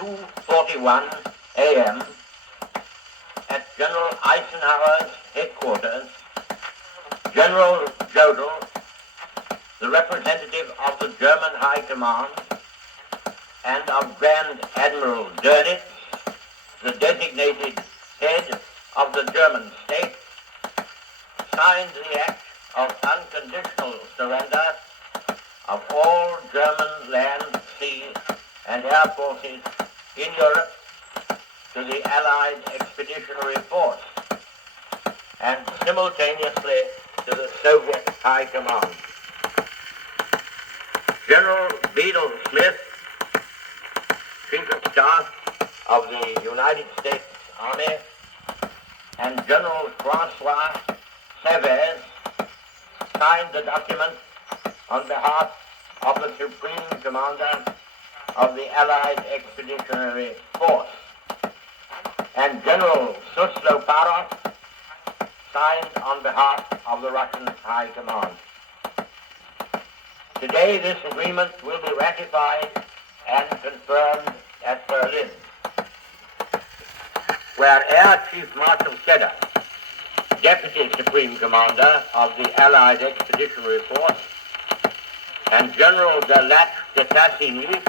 2:41 a.m. at General Eisenhower's headquarters, General Jodl, the representative of the German High Command, and of Grand Admiral Dönitz, the designated head of the German state, signed the act of unconditional surrender of all German land, sea, and air forces in Europe to the Allied Expeditionary Force and simultaneously to the Soviet High Command. General Bedell Smith, Chief of Staff of the United States Army, and General Francois Severs signed the document on behalf of the Supreme Commander of the Allied Expeditionary Force, and General Susloparov signed on behalf of the Russian High Command. Today this agreement will be ratified and confirmed at Berlin, where Air Chief Marshal Decca, Deputy Supreme Commander of the Allied Expeditionary Force, and General de Tassigny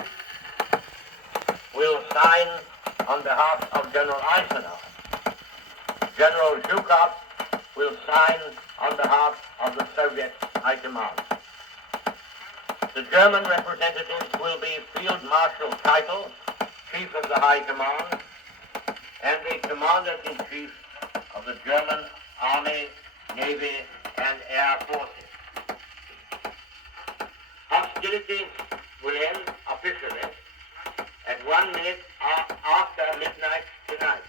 will sign on behalf of General Eisenhower. General Zhukov will sign on behalf of the Soviet High Command. The German representatives will be Field Marshal Keitel, Chief of the High Command, and the Commander-in-Chief of the German Army, Navy, and Air Forces. Hostilities will end officially at 1 minute after midnight tonight,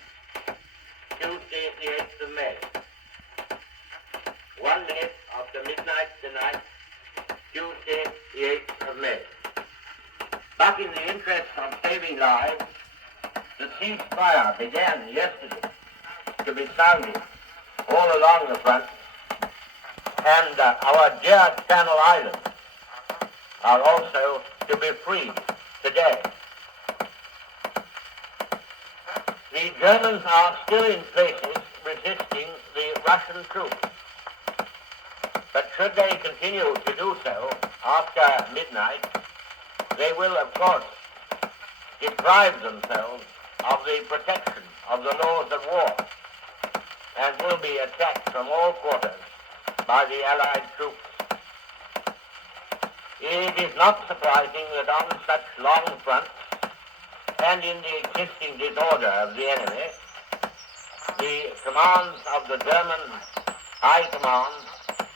Tuesday the 8th of May. 1 minute after midnight tonight, Tuesday the 8th of May. But in the interest of saving lives, the ceasefire began yesterday to be sounded all along the front, and our dear Channel Islands are also to be freed today. The Germans are still in places resisting the Russian troops, but should they continue to do so after midnight, they will, of course, deprive themselves of the protection of the laws of war and will be attacked from all quarters by the Allied troops. It is not surprising that on such long fronts and in the existing disorder of the enemy, the commands of the German High Command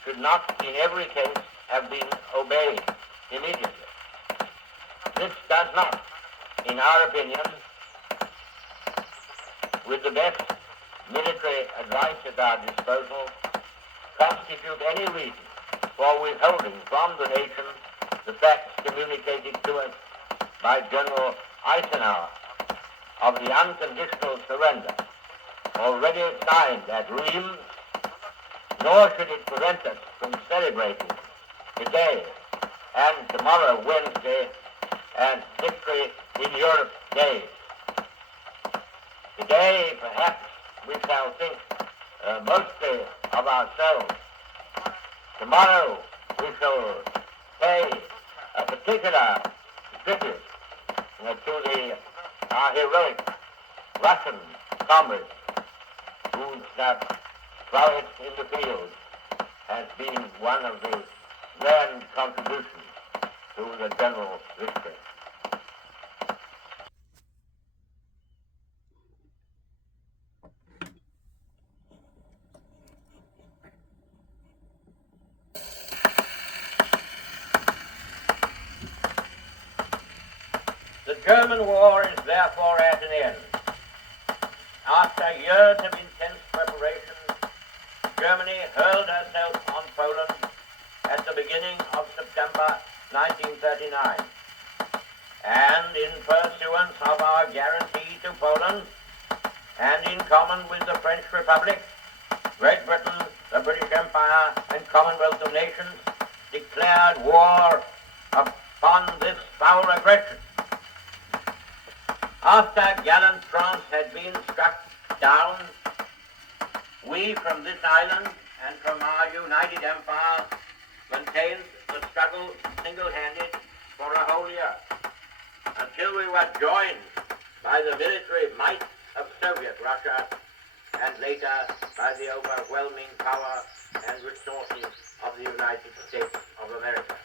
should not in every case have been obeyed immediately. This does not, in our opinion, with the best military advice at our disposal, constitute any reason for withholding from the nation the facts communicated to us by General Eisenhower of the unconditional surrender already signed at Rheims, nor should it prevent us from celebrating today and tomorrow, Wednesday, as Victory in Europe Day. Today, perhaps, we shall think mostly of ourselves. Tomorrow, we shall pay a particular tribute to our heroic Russian comrades whose prowess in the field has been one of the grand contributions to the general victory. The German war is therefore at an end. After years of intense preparation, Germany hurled herself on Poland at the beginning of September 1939. And in pursuance of our guarantee to Poland, and in common with the French Republic, Great Britain, the British Empire, and Commonwealth of Nations declared war upon this foul aggression. After gallant France had been struck down, we from this island and from our united empire maintained the struggle single-handed for a whole year, until we were joined by the military might of Soviet Russia and later by the overwhelming power and resources of the United States of America.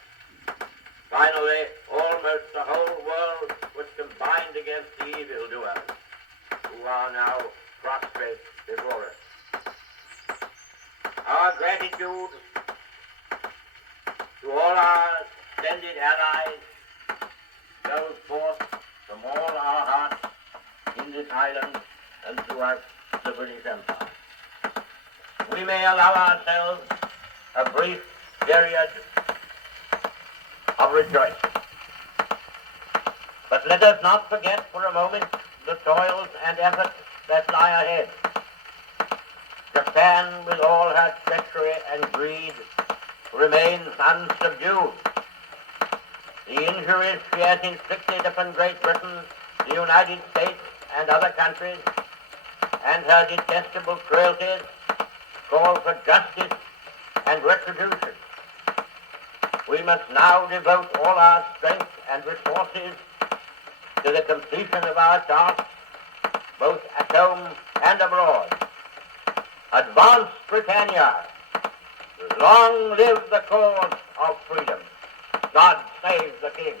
Finally, almost the whole world was combined against the evildoers, who are now prostrate before us. Our gratitude to all our splendid allies goes forth from all our hearts in this island and throughout the British Empire. We may allow ourselves a brief period of rejoicing. But let us not forget for a moment the toils and efforts that lie ahead. Japan, with all her treachery and greed, remains unsubdued. The injuries she has inflicted upon Great Britain, the United States, and other countries, and her detestable cruelties call for justice and retribution. We must now devote all our strength and resources to the completion of our task, both at home and abroad. Advance, Britannia! Long live the cause of freedom! God save the King!